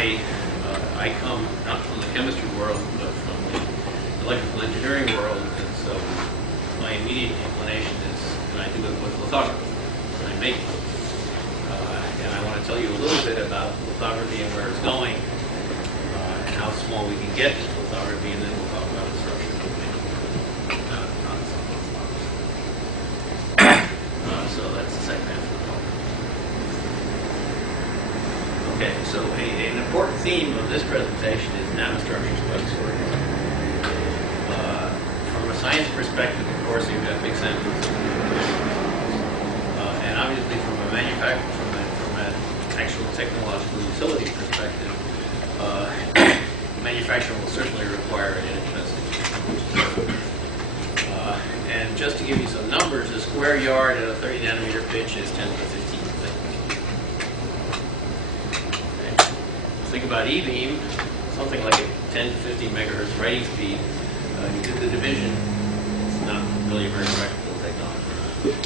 I come not from the chemistry world, but from the electrical engineering world, and so my immediate inclination is, can I do it with lithography? Can I make it? And I want to tell you a little bit about lithography and where it's going, and how small we can get with lithography, and then we'll talk about instruction. So that's the second half of the talk. Okay, so an important theme of this presentation is nanostructures by storytelling. From a science perspective, of course, you've got big samples, and obviously from a from an actual technological utility perspective, manufacturing will certainly require an inexpensive. And just to give you some numbers, a square yard at a 30 nanometer pitch is 10 to 15 things. Okay. Think about E-beam, something like a 10 to 15 megahertz writing speed. You did the division, it's not really a very practical technology.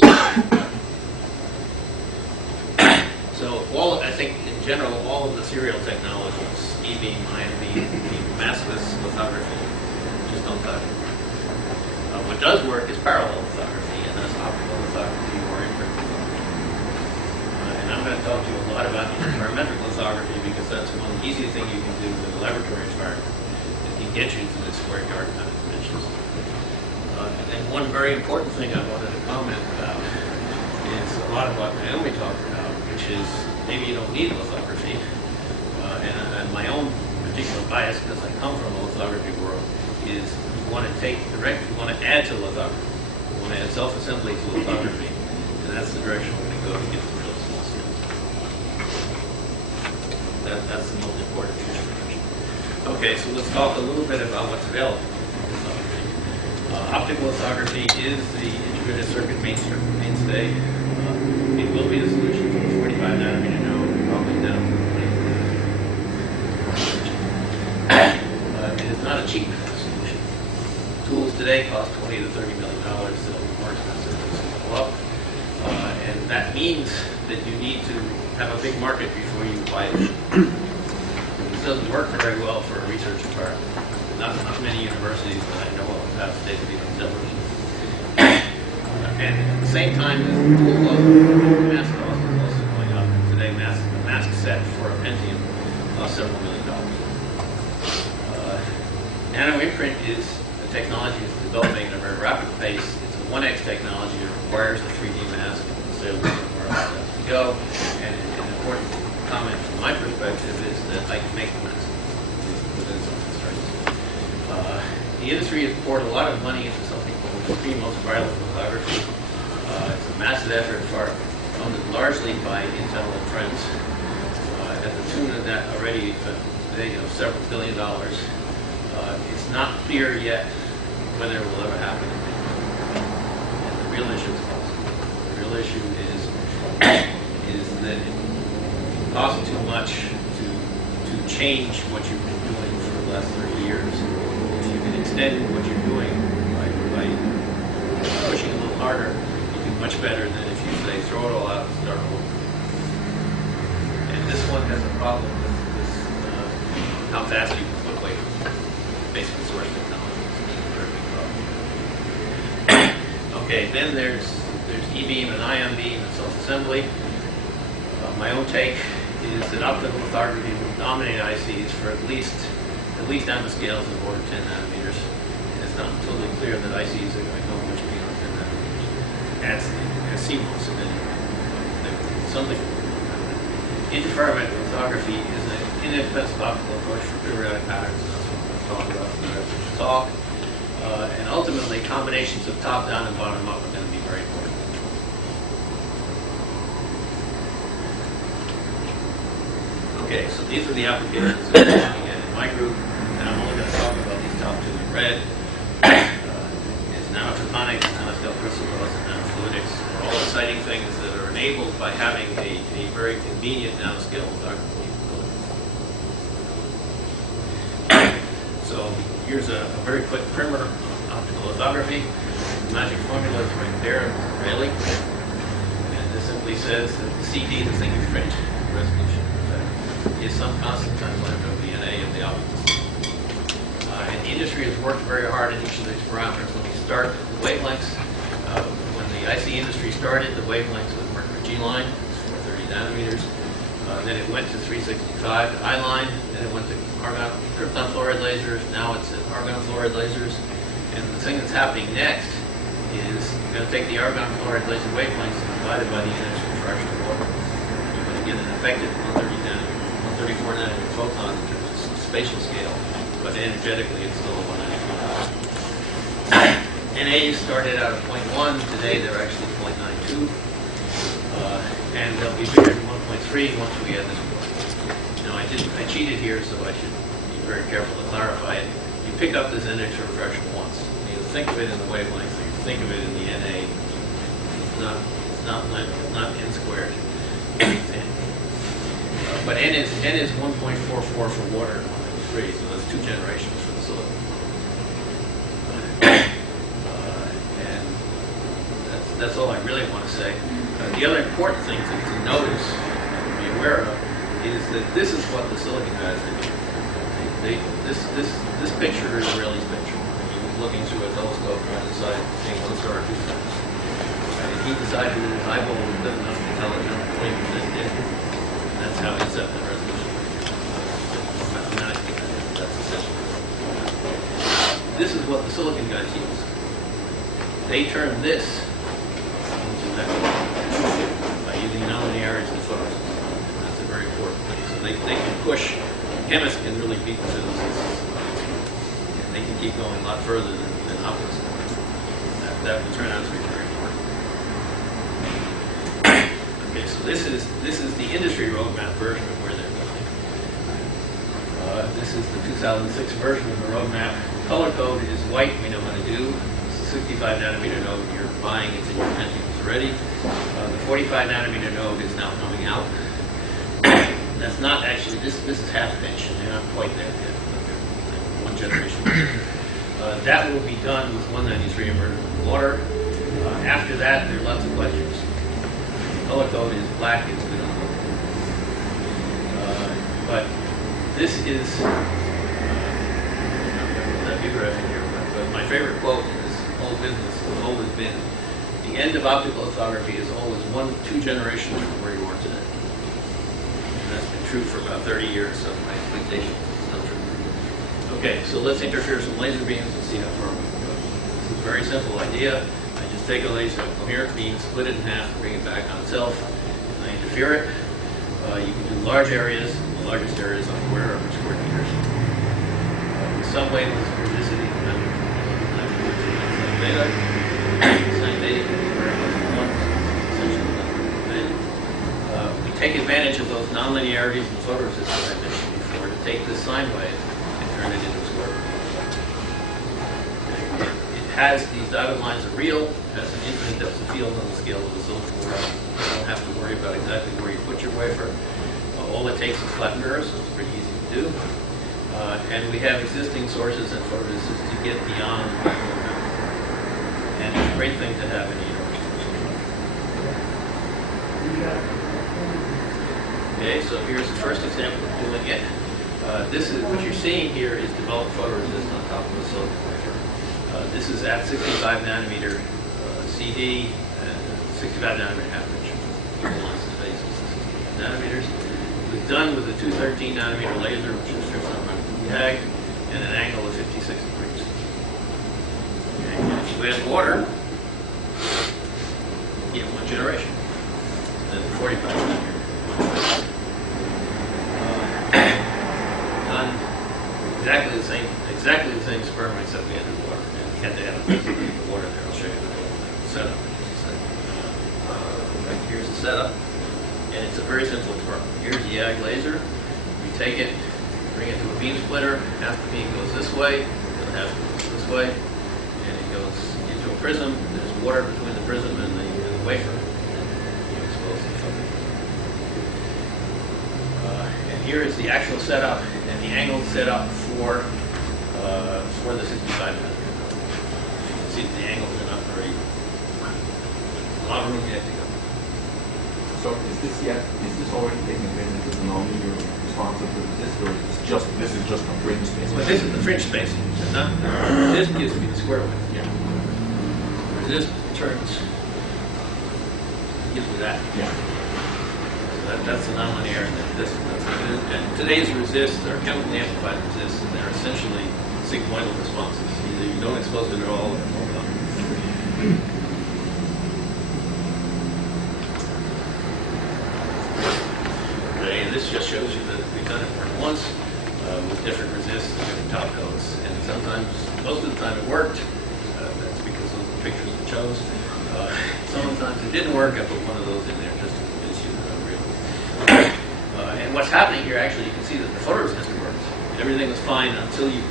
So I think in general, all of the serial technologies, E-beam, ion beam, massless lithography, just don't cut it. What does work is parallel lithography, and that's optical lithography or imprint lithography. And I'm going to talk to you a lot about interferometric lithography because that's one easy thing you can do with a laboratory environment that can get you to the square yard kind of dimensions. And one very important thing I wanted to comment about is a lot of what Naomi talked about, which is maybe you don't need lithography. And my own particular bias, because I come from the lithography world, is you want to add to lithography. You want to add self-assembly to lithography. And that's the direction we're going to go to get to really small scales. That's the most important future direction. Okay, so let's talk a little bit about what's available in lithography. Optical lithography is the integrated circuit mainstay. It will be the solution for the 45 nanometer node, probably down to the 20. It is not a cheap solution. Tools today cost $20 to $30 million. They'll be more expensive as they go up. And that means that you need to have a big market before you buy it. This doesn't work very well for a research environment. Not many universities that I know of have state-of-the-art television. And at the same time, the tool cost, the mask cost is also going up. And today, the mask set for a Pentium costs several $1 million. Nano imprint is a technology that's developing at a very rapid pace. It's a 1x technology. It requires a 3D mask. So where that has to go. And an important comment from my perspective is that I can make the mask within some constraints. The industry has poured a lot of money into something called extreme ultraviolet lithography. It's a massive effort funded largely by Intel and friends. At the tune of that already, several $1 billion. It's not clear yet whether it will ever happen. And the real issue is cost. The real issue is that it costs too much to change what you've been doing for the last 30 years. If you can extend what you're doing by pushing a little harder, you do much better than if you say throw it all out and start over. And this one has a problem with how fast you can flip away from basic source technology. It's a very big problem. Okay, then there's E-beam and ion beam and self-assembly. My own take is that optical lithography will dominate ICs for at least nanoscales of order 10 nanometers. And it's not totally clear that ICs are going to go much beyond 10 nanometers. That's CMOS and then something. Interferometric lithography is an inexpensive optical approach for periodic patterns. And that's what I'm going to talk about in the rest of the talk. And ultimately, combinations of top-down and bottom-up are going to be very important. Okay, so these are the applications that we're looking at in my group, and I'm only going to talk about these top two in red. It's nanophotonics, nanoscale crystal growth, and nanofluidics. They're all exciting things that are enabled by having a very convenient nanoscale lithography capability. So here's a very quick primer on optical lithography. The magic formula is right there, really. And this simply says that the CD, the thing is straight, resolution. is some constant times lambda of the NA of the optical system. And the industry has worked very hard in each of these parameters. Let me start with the wavelengths. When the IC industry started, the wavelengths with mercury G line, 430 nanometers. Then it went to 365 I-line, then it went to krypton fluoride lasers, now it's at argon fluoride lasers. And the thing that's happening next is you're going to take the argon fluoride laser wavelengths and divide it by the index refraction of water. You're going to get an effective 134 nanometer photon in terms of spatial scale, but energetically it's still a 194. NA started out at 0.1, today they're actually 0.92. And they'll be bigger than 1.3 once we add this one. Now I cheated here, so I should be very careful to clarify it. You pick up this index refraction once. You think of it in the wavelength, you think of it in the NA. It's not n squared. But n is 1.44 for water and 1.3, so that's 2 generations for the silicon. And that's all I really want to say. The other important thing to notice and be aware of is that this is what the silicon guys did. This picture is Rayleigh's picture. He was looking through a telescope and decided seeing one star or 2 stars. And he decided that his eyeball was good enough to tell it how to wave this did. And that's how he set the resolution. Mathematically, that's essentially. This is what the silicon guys used. They turned this into that by using nonlinearities in the photosystem. That's a very important thing. So they can push, chemists can really beat the physicists. And they can keep going a lot further than optics. That will turn out to be very important. Okay, so this is the industry roadmap version of where they're going. This is the 2006 version of the roadmap. Color code is white, we know how to do. 65 nanometer node you're buying, it's in your Pentiums already. The 45 nanometer node is now coming out. That's not actually, this is half inch, and they're not quite there yet, but they're 1 generation. That will be done with 193 immersion water. After that, there are lots of questions. Color code is black, it's good on. But this is, not Lithography here, but my favorite quote in this whole business has always been, the end of optical lithography is always 1-2 generations from where you are today. And that's been true for about 30 years, so my expectation is still true. Okay, so let's interfere some laser beams and see how far we can go. This is a very simple idea. I just take a laser, a coherent beam, split it in half, bring it back on itself, and I interfere it. You can do large areas. The largest areas on square over square meters. With some wavelengths of resistivity, beta, sin beta, we take advantage of those nonlinearities in photoresist that I mentioned before to take this sine wave and turn it into a square wave. It has these dotted lines are real, it has an infinite depth of field on the scale of the silicon wire. You don't have to worry about exactly where you put your wafer. All it takes is flat mirrors, so it's pretty easy to do. And we have existing sources and photoresists to get beyond the roadmap. And it's a great thing to have in a university. Okay, so here's the first example of doing it. This is what you're seeing here is developed photoresist on top of a silicon wafer. This is at 65 nanometer CD and 65 nanometer half inch. Lines of space is 65 nanometers. It was done with a 213 nanometer laser, which is 600 YAG, and an angle of 56 degrees. Okay, and if you add water, you get 1 generation. And then 45 nanometer. Done exactly the same experiment, except we added water. And we had to add the water there. I'll show you the setup. Here's the setup. And it's a very simple experiment. Here's the YAG laser. You take it, bring it to a beam splitter. Half the beam goes this way, the other half goes this way, and it goes into a prism. There's water between the prism and the wafer. You expose the photon. And here is the actual setup and the angled setup for the 65 nanometer. You can see that the angles are not very. A lot of room yet to go. So is this already taking advantage of the nonlinear responses This is just a fringe space. Well, this is the fringe spacing. This gives me the square wave. Yeah. Resist turns gives me that. Yeah. So that's the nonlinear. And today's resists are chemically amplified resists, and they're essentially sigmoidal responses. Either you don't expose it at all or it's all done. Okay, and this just shows you that we've done it more than once with different resists and different top coats. And sometimes, most of the time it worked. That's because those are the pictures we chose. Sometimes it didn't work. I put one of those in there just to convince you that I'm real. And what's happening here, actually, you can see that the photoresistor works. Everything was fine until you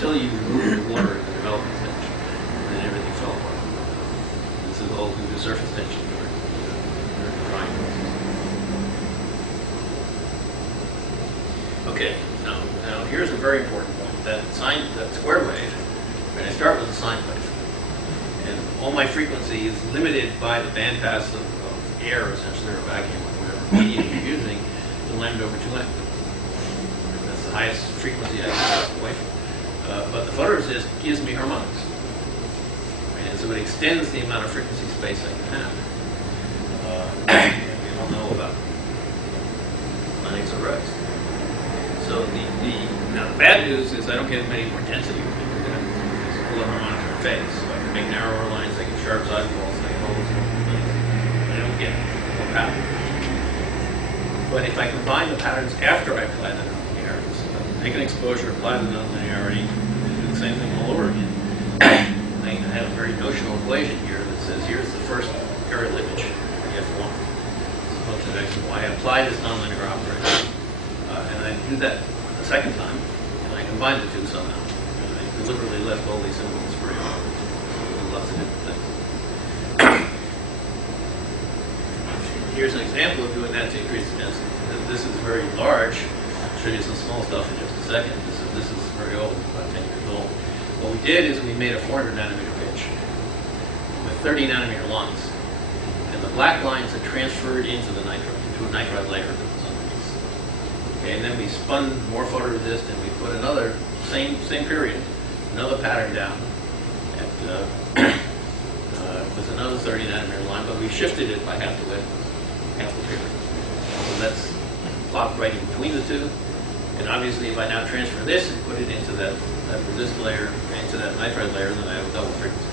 removed the water in the development stage, and then everything fell apart. This is all due to surface tension during the drying process. Okay, now here's a very important point. That square wave, I start with a sine wave. And all my frequency is limited by the bandpass of air, essentially, or vacuum, or whatever medium you're using, to lambda over 2n. That's the highest frequency I can get away from. But the photoresist gives me harmonics. Right? And so it extends the amount of frequency space I can have. And we all know about Linux or Rex. So now the bad news is I don't get many more density with it. Because all the harmonics are in phase. So I can make narrower lines, I get sharp side walls, I get all those things. I don't get more pattern. But if I combine the patterns after I apply the nonlinearity, so take an exposure, apply the nonlinearity, and do the same thing all over again, I have a very notional equation here that says here's the first aerial image, F1. It's a function of x and y. I apply this nonlinear operator. And I do that a second time, and I combine the two somehow. And I deliberately left all these symbols free. So lots of different things. Here's an example of doing that to increase the density. This is very large. I'll show you some small stuff in just a second. This is very old, about 10 years old. What we did is we made a 400 nanometer pitch with 30 nanometer lines. And the black lines are transferred into the nitride, into a nitride layer. Okay, and then we spun more photoresist and we put another, same period, another pattern down with another 30 nanometer line, but we shifted it by half the width, half the period. So that's plopped right in between the two. And obviously if I now transfer this and put it into that resist layer, into that nitride layer, then I have a double frequency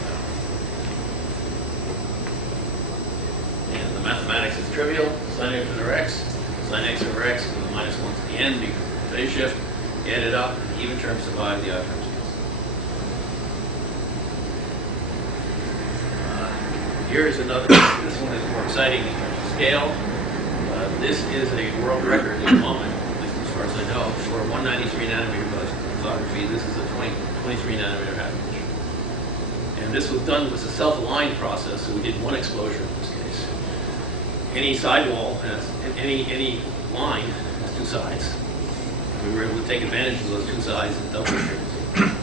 now. And the mathematics is trivial. Sine x over x. Sine x over x with a minus 1 to the end because of the phase shift. Add it up, and the even terms survive, the odd terms cancel. Here is another, this one is more exciting in terms of scale. This is a world record at the moment, at least as far as I know, for 193 nanometer lithography. This is a 23 nanometer half inch. And this was done with a self-aligned process, so we did one exposure in this case. Any sidewall has, any line has two sides. We were able to take advantage of those two sides and double the frequency.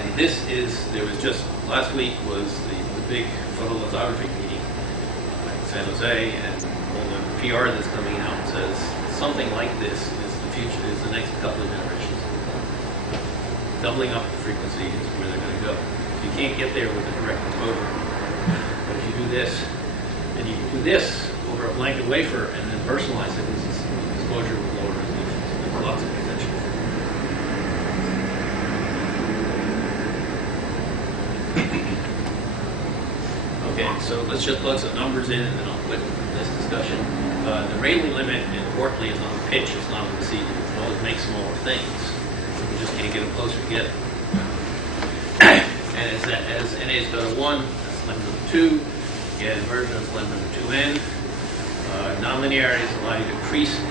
And this is, there was just, last week was the big photolithography meeting in San Jose, and all the PR that's coming out says something like this is the future, is the next couple of generations. Doubling up the frequency is where they're going to go. So you can't get there with a direct exposure. But if you do this, and you can do this over a blanket wafer and then personalize it as exposure with lower resolution. So there's lots of potential. Okay, so let's just plug some numbers in and then I'll quit this discussion. The Rayleigh limit, importantly, is on the pitch, it's not on the CD. You can always make smaller things. You just can't get them closer together. And as NA is go to 1, that's lambda to 2. Get inversion is lambda to 2n. Nonlinearities allow you to increase in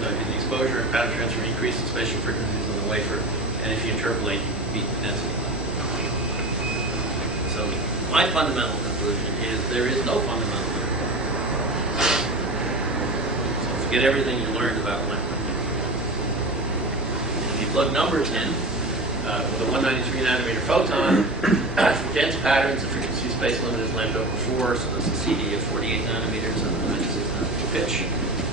the exposure and pattern transfer, increase the spatial frequencies on the wafer. And if you interpolate, you can beat the density line. So my fundamental conclusion is there is no fundamental limit. So forget everything you learned about lambda. If you plug numbers in, with a 193 nanometer photon, for dense patterns, the frequency space limit is lambda over 4, so that's a CD of 48 nanometers and 96 nanometer pitch.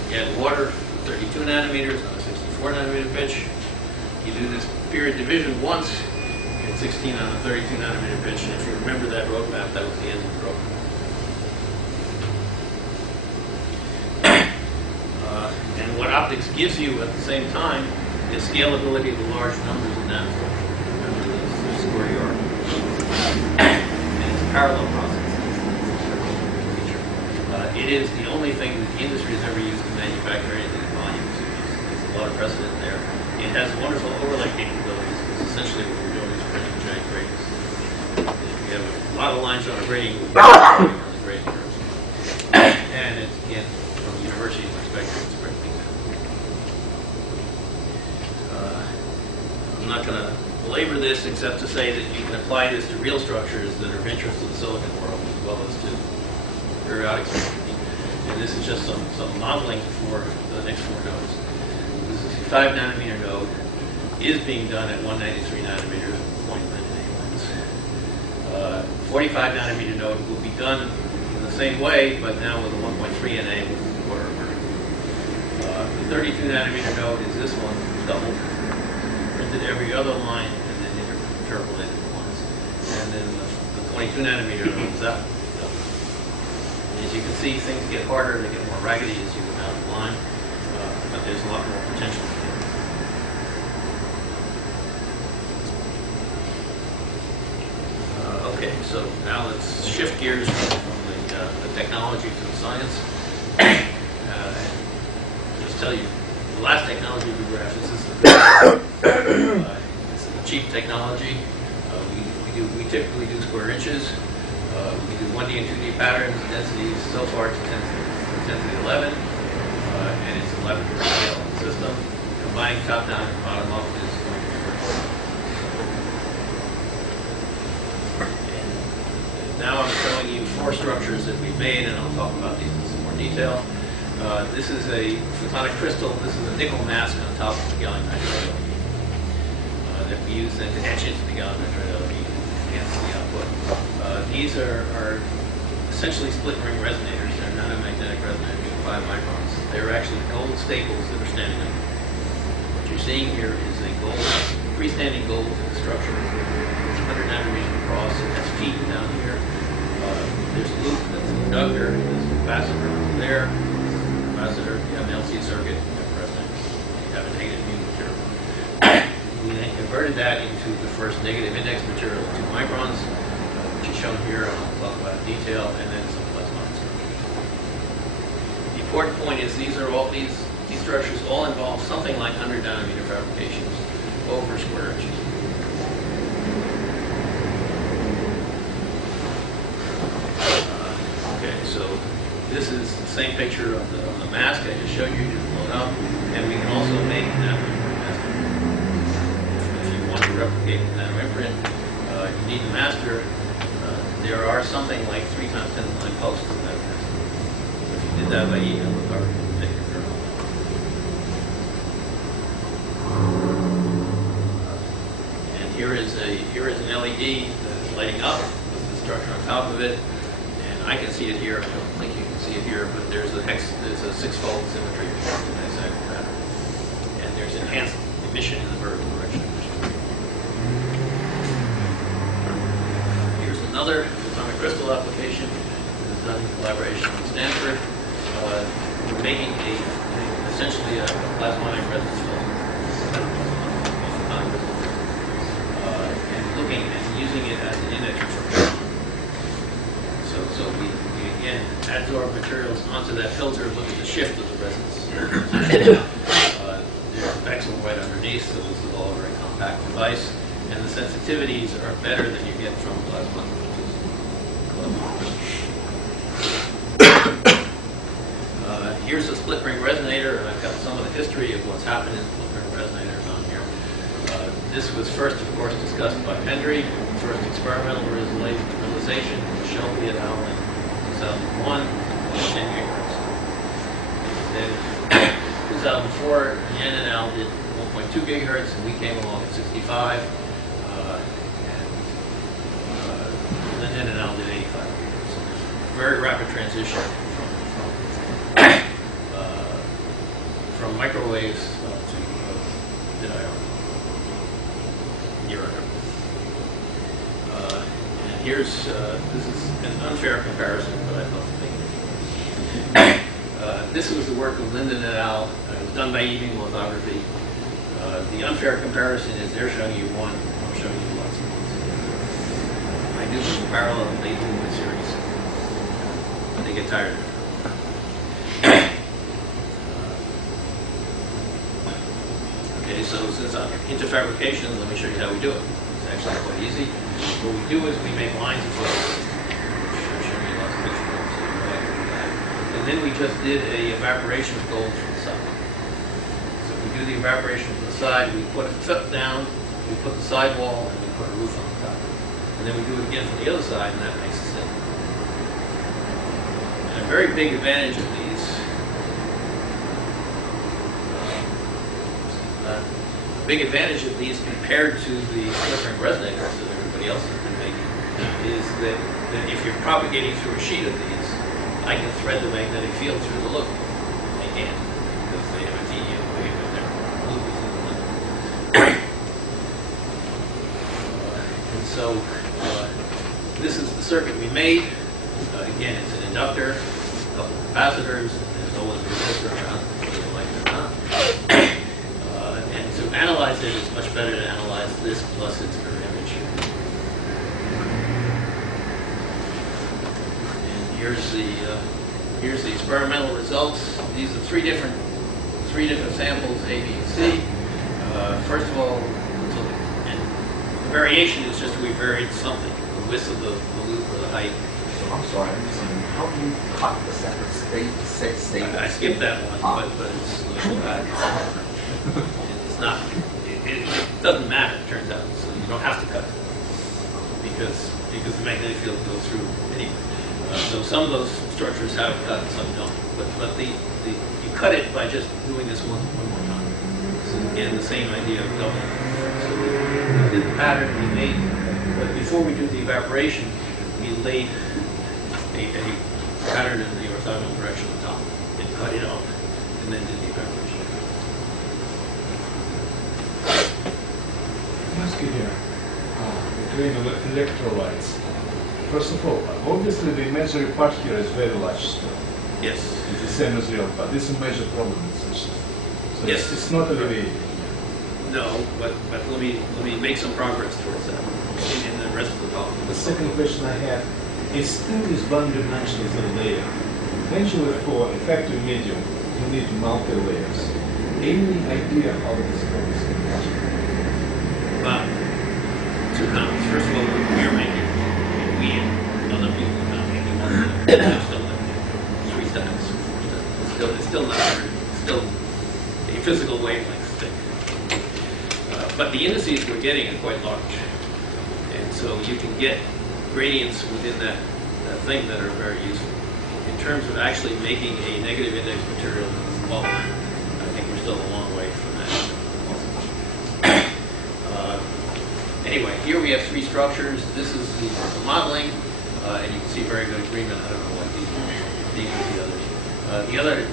You add water, 32 nanometers on a 64 nanometer pitch. You do this period division once, you get 16 on a 32 nanometer pitch, and if you remember that roadmap, that was the end of the roadmap. And what optics gives you at the same time is scalability of the large numbers of nanostructures. Remember the square yard. And it's a parallel process. It is the only thing that the industry has ever used to manufacture anything in volume. So there's a lot of precedent there. It has wonderful overlay capabilities because essentially what we're doing is printing giant gradients. If you have a lot of lines on a grading, we're on the grading curves. And it's, again, from the university perspective, it's pretty big. I'm not going to belabor this except to say that you can apply this to real structures that are of interest to the silicon world as well as to periodic structures. And this is just some modeling for the next 4 nodes. This is a 5 nanometer node, is being done at 193 nanometers with 0.9 NA lens. 45 nanometer node will be done in the same way, but now with a 1.3 NA with quarter immersion. The 32 nanometer node is this one, doubled, printed every other line, and then interpolated once. And then the 22 nanometer node is that one. As you can see, things get harder, they get more raggedy as you go down the line, but there's a lot more potential. Okay, so now let's shift gears from the technology to the science. And just tell you, the last technology we graphed this is a cheap technology. We typically do square inches. We do 1D and 2D patterns, densities so far to 10 to the 11, and it's 11 per scale system. Combining top down and bottom up is going to be very important. And now I'm showing you 4 structures that we've made, and I'll talk about these in some more detail. This is a photonic crystal. This is a nickel mask on top of the gallium nitride LED that we use then to etch into the gallium nitride LED. The output. These are essentially split ring resonators. They're nanomagnetic resonators of 5 microns. They're actually gold staples that are standing up. What you're seeing here is a gold, freestanding gold structure. It's 100 nanometers across. It has feet down here. There's a loop that's a conductor. There's a capacitor there. Capacitor. You have an LC circuit. You have resonators. You have a negative mu material. We then converted that into the first negative index material, 2 microns, which is shown here, and I'll talk about in detail, and then some plus-minus structures. The important point is these structures all involve something like 100 nanometer fabrications over square inches. Okay, so this is the same picture of the mask I just showed you. You just blow it up, and we can also make nanometer mask. If you want to replicate the nano imprint, you need the master. There are something like 3 times 10 to the 9 posts in that master. So if you did that by email, it's hard to take your kernel. And here is an LED that is lighting up with the structure on top of it. And I can see it here. I don't think you can see it here, but there's a 6-fold symmetry between the hexagonal pattern. And there's enhanced emission in the vertical direction. Here's another photonic crystal application. This is done in collaboration with Stanford. We're making essentially a plasmonic resonance filter. And looking and using it as an index for So we again adsorb materials onto that filter, look at the shift of the resonance. There's a pexel right underneath, so this is all a very compact device. And the sensitivities are better than you get from plasma. Here's a split ring resonator, and I've got some of the history of what's happened in split ring resonators on here. This was first, of course, discussed by Pendry. First experimental realization was Shelby et al. In 2001, 10 gigahertz. Then 2004, Yen et al. Did 1.2 gigahertz, and we came along at 65. And then Yen et al. Did 85 gigahertz. So there's a very rapid transition from from microwaves to denial. And here's, this is an unfair comparison, but I'd love to make it. This was the work of Linden et al. It was done by evening lithography. The unfair comparison is they're showing you one, I'm showing you lots of ones. I do them parallel and they do them in series. But they get tired. Okay, so since I'm into fabrication, let me show you how we do it. It's actually quite easy. What we do is we make lines of focus, which I'll show you lots of pictures of, so you might do that. And then we just did a evaporation of gold from the side. So we do the evaporation from the side, we put a foot down, we put the sidewall, and we put a roof on the top. And then we do it again from the other side, and that makes it sit. And a very big advantage of these compared to the flickering resonators that everybody else has been making is that if you're propagating through a sheet of these, I can thread the magnetic field through the loop. They can't, because they have a TEM wave and their loop is in the loop. And so this is the circuit we made. Again, it's an inductor, a couple of capacitors, and there's no other resistor around, whether you like it or not. And to analyze it, it's much better to analyze this plus its mirror image. And here's the experimental results. These are three different samples, A, B, and C. First of all, and the variation is just we varied something, the width of the loop or the height. So I'm sorry, I'm just saying, how do you cut the separate state? I skipped that one, but it's it's not. It doesn't matter. It turns out, so you don't have to cut it because the magnetic field goes through anyway. So some of those structures have it cut, some don't. But you cut it by just doing this one more time. So again, the same idea of doubling. So we did the pattern we made, but before we do the evaporation, we laid a pattern in the orthogonal direction on top and cut it up, and then did the evaporation. Ask you here, between electrolytes. First of all, obviously the imaginary part here is very large still. Yes. It's the same as real, but this is a major problem in such. So Yes. it's not alleviated. No, but let me make some progress towards that in the rest of the talk. The second question I have is still this one-dimensional layer. Eventually, for effective medium, you need multi-layers. Any idea how this works? Well, two comments. First of all, we're making, we and other people are not making one. It's still like 3 stacks, 4 stacks. It's still not very, it's still a physical wavelength thing. But the indices we're getting are quite large. And so you can get gradients within that thing that are very useful. In terms of actually making a negative index material that's bulk, I think we're still a long way from that. Anyway, here we have 3 structures. This is the modeling, and you can see very good agreement. I don't know what these are the others. The other,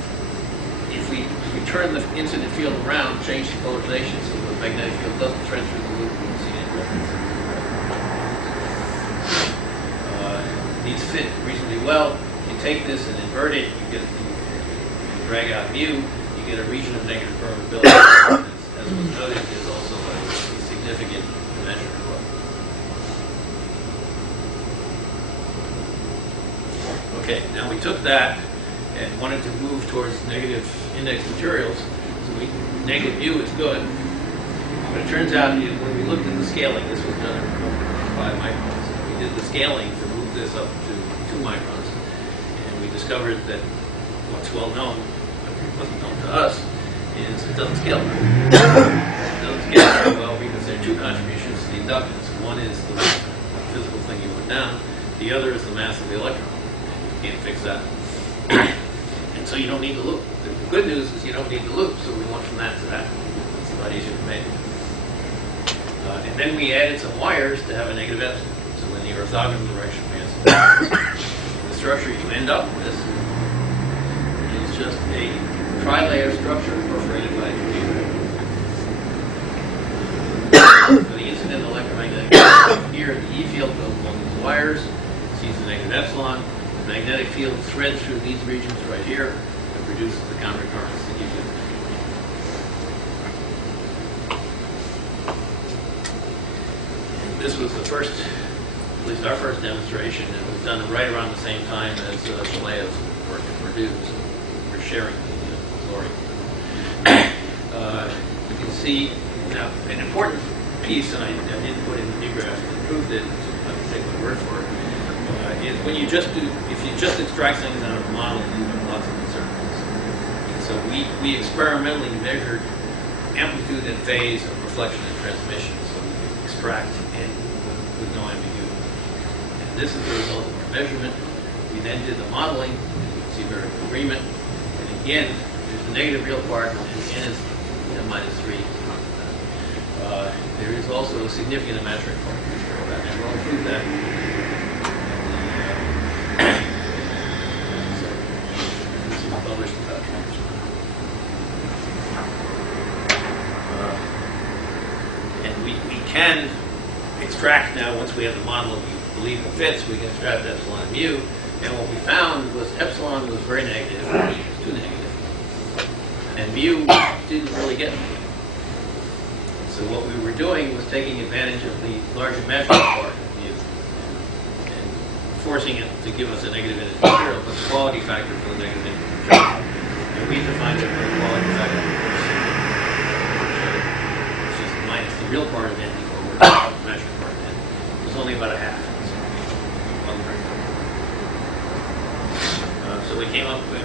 if we turn the incident field around, change the polarization so the magnetic field doesn't thread through the loop, we can see any difference. These fit reasonably well. You take this and invert it, you drag out mu, you get a region of negative permeability. As was noted, is also a significant measure as well. Okay, now we took that and wanted to move towards negative index materials. So negative mu is good, but it turns out when we looked at the scaling, this was done at 5 microns. We did the scaling to move this up to 2 microns, and we discovered that what's well known, but wasn't known to us, is it doesn't scale. It doesn't scale very well because there are 2 contributions to the inductance. One is the physical thing you put down. The other is the mass of the electron. You can't fix that. And so you don't need the loop. The good news is you don't need the loop, so we went from that to that. It's a lot easier to make. And then we added some wires to have a negative estimate. So in the orthogonal direction, we have some the structure you end up with is just a tri-layer structure perforated by a For the incident electromagnetic field, here the E field goes along these wires, sees the negative epsilon. The magnetic field threads through these regions right here and produces the countercurrents that give you. And this was the first, at least our first demonstration. It was done right around the same time as Shalea's work at Purdue, so we're sharing the glory. You can see now an important piece, and I didn't put in the new graph to prove it, so I'll take my word for it, is when you just do, if you just extract things out of a model, you have lots of uncertainties. And so we experimentally measured amplitude and phase of reflection and transmission, so we could extract and with no ambiguity. And this is the result of our measurement. We then did the modeling, and you can see variable agreement. And again, there's the negative real part, and n is -3. There is also a significant imaginary part, and we'll include that. So this was published about 20%. And we can extract now, once we have the model that we believe it fits, we can extract epsilon and mu. And what we found was epsilon was very negative, it was too negative. And mu didn't really get negative. So what we were doing was taking advantage of the large imaginary part of mu and forcing it to give us a negative in its material, but the quality factor for the negative in its material. And we defined it for the quality factor, which is minus the real part of n equal the imaginary part of n. It was only about a half. So we came up and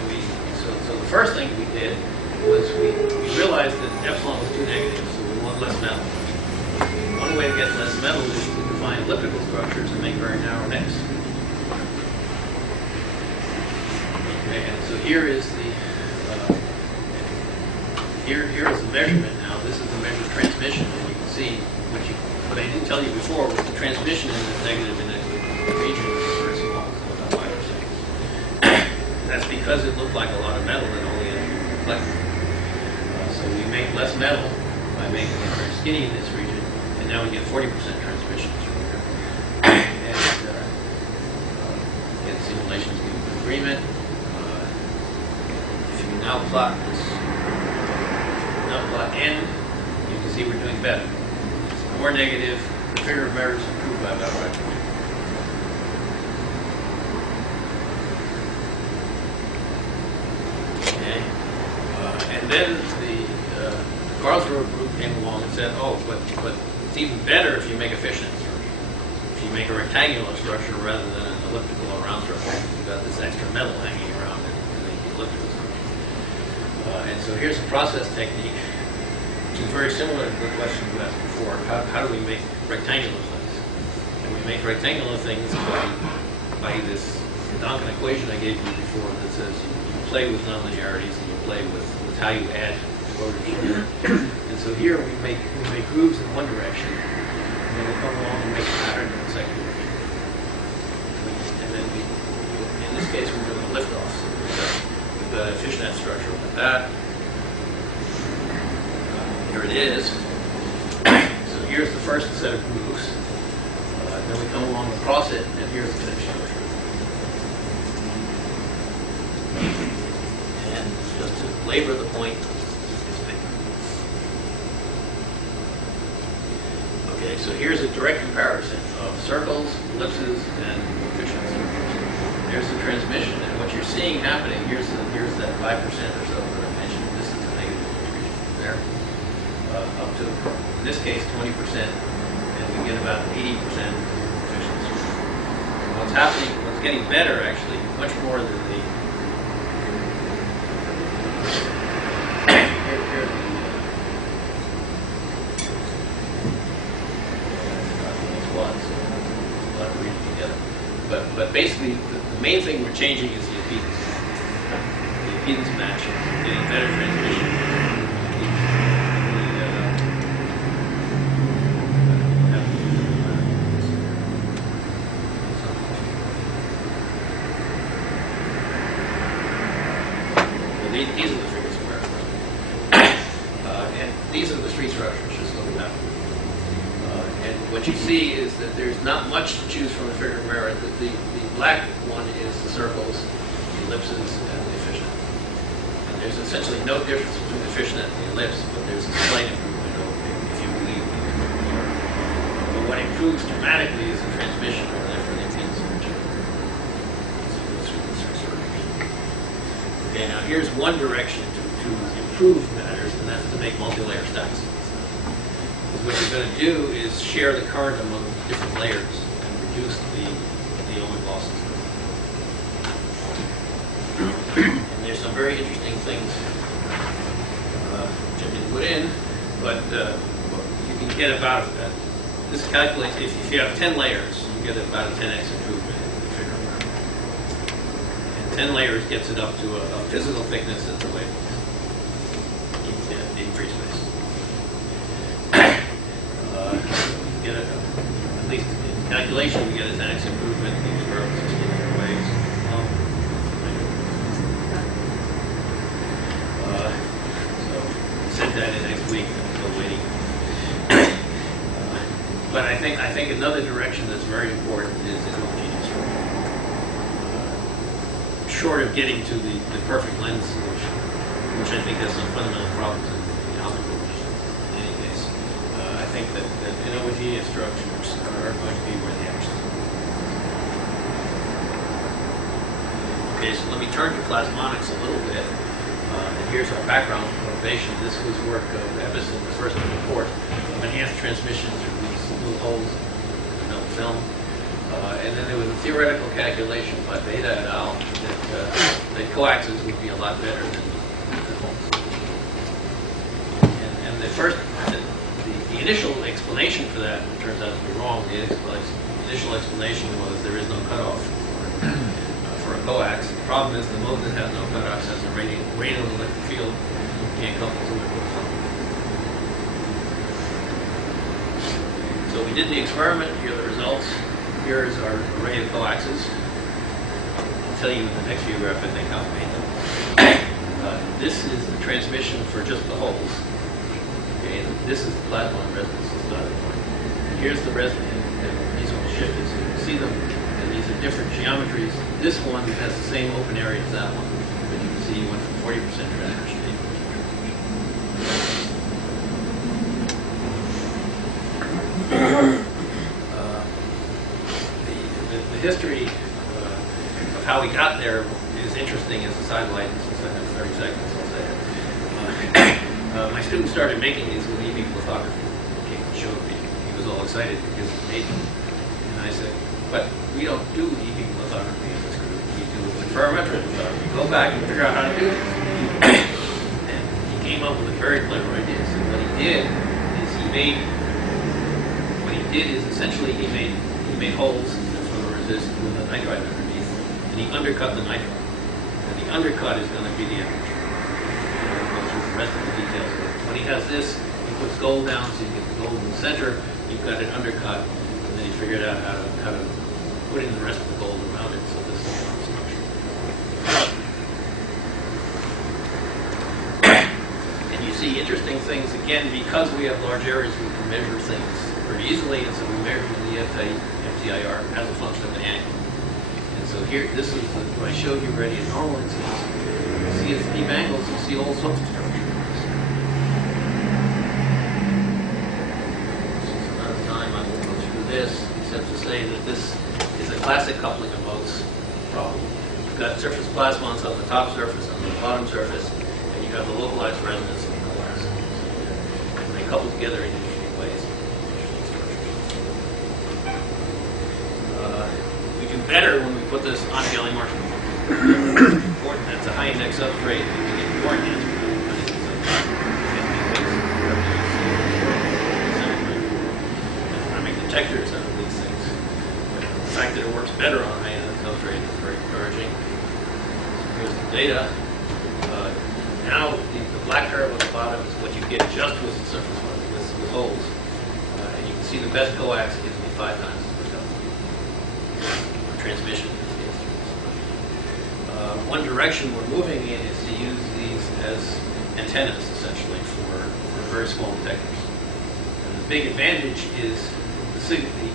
so the first thing we did was we realized that epsilon was too negative, so we want less metal. One way to get less metal is to define elliptical structures and make very narrow necks. Okay, and so here is the here is the measurement now. This is the measured transmission, and you can see what I didn't tell you before was the transmission in the negative in the region is very small, so about 5%. That's because it looked like a lot of metal and only a reflector. So we make less metal by making it very skinny in this region, and now we get 40% transmission through here. And get simulations give good agreement. If you now plot this, n, you can see we're doing better. It's more negative, the figure of error is improved by about 5%. And then the Karlsruhe group came along and said, oh, but it's even better if you make a fishnet structure. If you make a rectangular structure rather than an elliptical or round structure, you've got this extra metal hanging around it to make the elliptical structure. And so here's a process technique, which is very similar to the question you asked before. How do we make rectangular things? And we make rectangular things by this Duncan equation I gave you before that says you play with nonlinearities and you play with how you add exposures. And so here we make grooves in one direction, and then we'll come along and make a pattern in the second direction. And then in this case, we're doing a lift-off. So we've got a fishnet structure like that. Here it is. So here's the first set of grooves. Then we come along across it, and here's the finished structure. Just to labor the point. Okay, so here's a direct comparison of circles, ellipses, and fishnet circles. There's the transmission, and what you're seeing happening, here's that 5% or so that I mentioned. This is the negative region there. Up to, in this case, 20%, and we get about 80% fishnet circle. And what's happening, what's getting better actually, much more than the But basically, the main thing we're changing is the impedance. The impedance match, getting better transmission. These are the figures where these are the street structures, just looking at them. And what you see is that there's not much to choose from in figure of merit. The black one is the circles, the ellipses, and the fishnet. And there's essentially no difference between the fishnet and the ellipse, but there's a slight improvement if you believe me. But what improves dramatically is the transmission or therefore the impedance of the chip. Okay, now here's one direction to improve matters, and that's to make multi-layer stacks. What you're going to do is share the current among different layers and reduce the Ohm losses. And there's some very interesting things which I didn't put in, but you can get about this calculates, if you have 10 layers, you get about a 10x improvement in the figure of merit. And 10 layers gets it up to a physical thickness at the wavelength in free space. At least in calculation, we get a 10x improvement in these verbs in linear waves. So we sent that in next week. I'm still waiting. But I think another direction that's very important is in homogeneous structure. Short of getting to the perfect lens solution, which I think has some fundamental problems in the optical vision. In any case, I think that in homogeneous structures are going to be where the action is. Okay, so let me turn to plasmonics a little bit. And here's our background motivation. This was work of Emerson, the first report of enhanced transmission through these little holes in the film. And then there was a theoretical calculation by Beta et al. that coaxes would be a lot better than the holes. And the initial explanation for that turns out to be wrong. The initial explanation was there is no cutoff for a coax. The problem is the mode that has no cutoffs has a radial electric field. You can't couple to it with something. So we did the experiment. Here are the results. Here is our array of coaxes. I'll tell you in the next few graph, I think, how we made them. This is the transmission for just the holes. Okay, and this is the plasmon resonance. And here's the resonance, and these are shifted, so you can see them. And these are different geometries. This one has the same open area as that one, but you can see you went from 40% transmission to 80%. The history of how we got there is interesting as a sidelight. Since I have 30 seconds, I'll say it. My student started making these with e-beam lithography. He showed me. He was all excited because he made them. And I said, but we don't do e-beam lithography in this group. We do interferometric lithography. Go back and figure out how to do this. And he came up with a very clever idea. So what he did is essentially he made holes for the resist with a nitride underneath, and he undercut the nitride. And the undercut is going to be the energy. I'll go through the rest of the details. But when he has this, he puts gold down, so you get the gold in the center. You've got it undercut, and then he figured out how to put in the rest of the gold around it. So this is the structure. And you see interesting things again because we have large areas. We can measure things pretty easily, and so we measure the FTIR as a function of the angle. And so here, this is what I showed you already in normal instance. You see it's deep angles, you see all sorts of structures. Since I'm out of time, I won't go through this, except to say that this is a classic coupling of modes problem. You've got surface plasmons on the top surface and on the bottom surface, and you have the localized resonance in the glass. And they couple together in interesting ways. We do better when we put this on gallium arsenide. Important. That's a high index substrate. We get more enhancement. I make detectors out of these things. The fact that it works better on high index substrate is very encouraging. So here's the data. Now the black curve on the bottom is what you get just with the surface with holes. And you can see the best coax gives me 5 times as much transmission. One direction we're moving in is to use these as antennas, essentially, for very small detectors. And the big advantage is certainly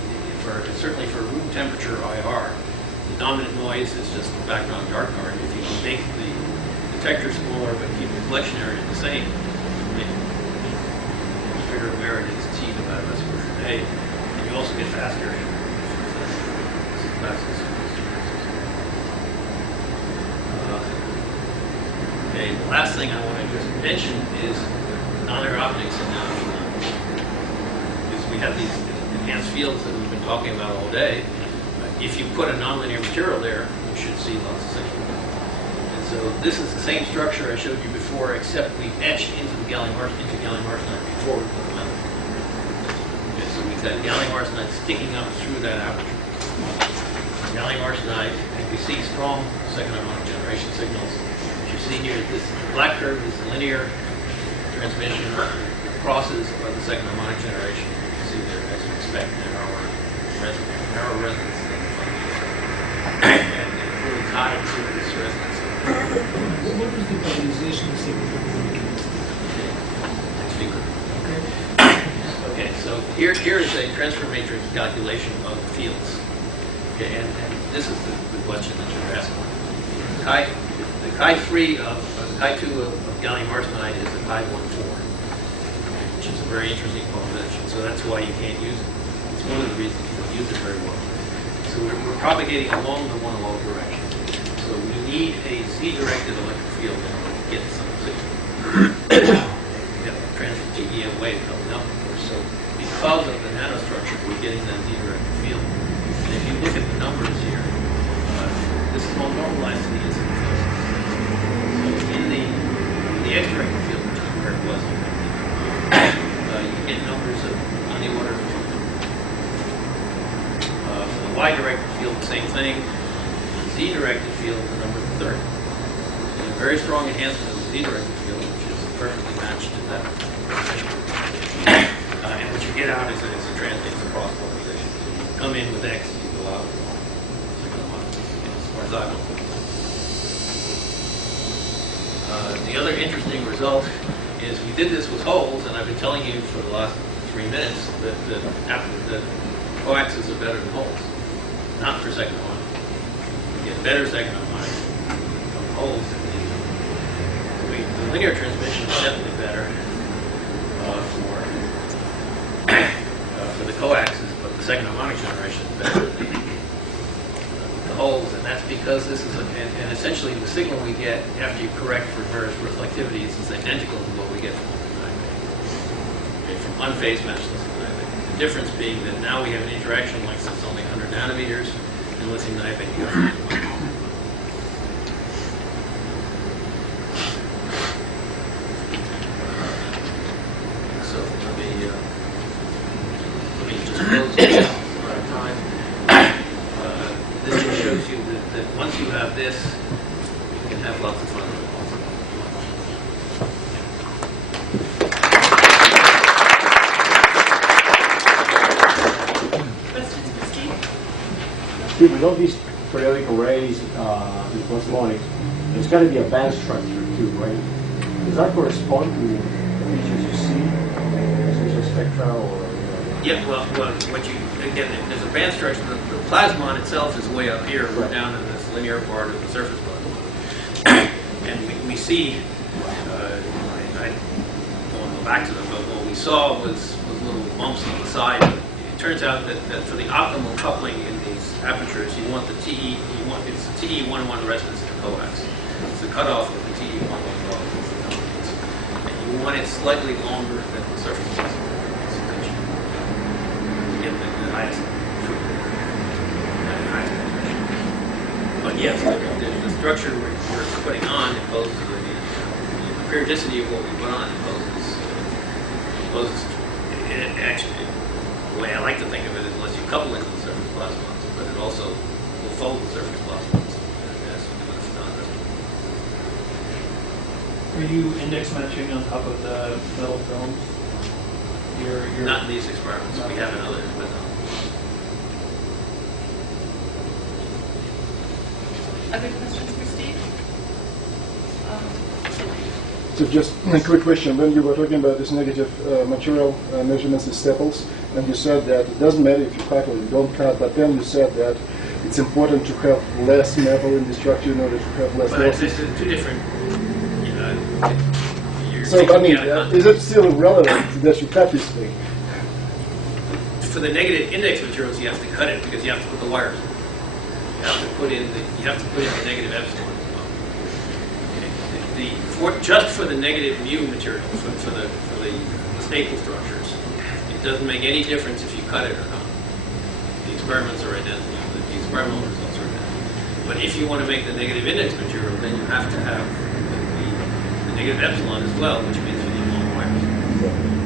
for room temperature IR, the dominant noise is just the background dark noise. If you can make the detector smaller but keep the collection area the same, the figure of merit is T divided by square root of A, and you also get faster. Okay, the last thing I want to just mention is nonlinear optics. Because we have these enhanced fields that we've been talking about all day. If you put a nonlinear material there, you should see lots of signal. And so this is the same structure I showed you before, except we've etched into the gallium arsenide before we put the metal. Okay, so we've got gallium arsenide sticking up through that aperture. Gallium arsenide, and we see strong second harmonic generation signals. As you see here, this black curve is the linear transmission. Crosses are the second harmonic generation. See there, as you expect, narrower resonance. And it's really tied to this resonance. What was the polarization signal? Okay, so here is a transfer matrix calculation of the fields. Okay, and this is the question that you're asking. The chi2 of gallium arsenide is the chi14, which is a very interesting combination. So that's why you can't use it. It's one of the reasons you don't use it very well. So we're propagating along the 1 low direction. So we need a z-directed electric field in order to get some signal. We have a transfer TEM wave coming up, of course. So because of the nanostructure, we're getting that z-directed field. And if you look at the numbers here, this is all normalized to the incident field. So in the x-directed field, which is where it was, you get numbers on the order of 2. For the y-directed field, the same thing. The z-directed field, the number of 30. And a very strong enhancement of the z-directed field, which is perfectly matched to that. And what you get out is a translate for cross polarization. So you come in with X, you go out with Y. As far as I know. The other interesting result is we did this with holes, and I've been telling you for the last 3 minutes that the coaxes are better than holes. Not for second harmonic. You get better second harmonic from holes. The linear transmission is definitely better for the coaxes, but the second harmonic generation is better than the holes, and that's because this is and essentially the signal we get after you correct for various reflectivities is identical to what we get from unphased matchless. The difference being that now we have an interaction length that's only 100 nanometers, and lithium niobate you have so let me just close this out of time. This just shows you that once you have this, you can have lots of fun with it. Steve, with all these periodic arrays in plasmonics, there's got to be a band structure too, right? Does that correspond to the features you see in the spectra or? Yeah, well, what you again, there's a band structure. The plasmon itself is way up here. We're down in this linear part of the surface plasmon, and we see. I don't want to go back to them, but what we saw was little bumps on the side. It turns out that for the optimal coupling in these apertures, you want the TE. It's the TE11 resonance to coax. It's the cutoff of the TE11 dominance, and you want it slightly longer than the surface plasmon. The highest but yes, the structure we're putting on imposes the periodicity of what we put on imposes it actually, the way I like to think of it is unless you couple into the surface plasmons, but it also will fold the surface plasmons as you do with non-resonant. Are you index matching on top of the metal films? You're not in these experiments. We have in others, but no. Other questions for Steve? So just a quick question. When you were talking about this negative material measurements in staples, and you said that it doesn't matter if you cut or you don't cut, but then you said that it's important to have less metal in the structure in order to have less But losses. this is two different, you know, you're So, I taking mean, out of is context. it still relevant that you cut this thing? For the negative index materials, you have to cut it because you have to put the wires in. You have to put in the negative epsilon as well. Okay. Just for the negative mu materials, for the staple structures, it doesn't make any difference if you cut it or not. The experiments are identical. The experimental results are identical. But if you want to make the negative index material, then you have to have the negative epsilon as well, which means you need long wires.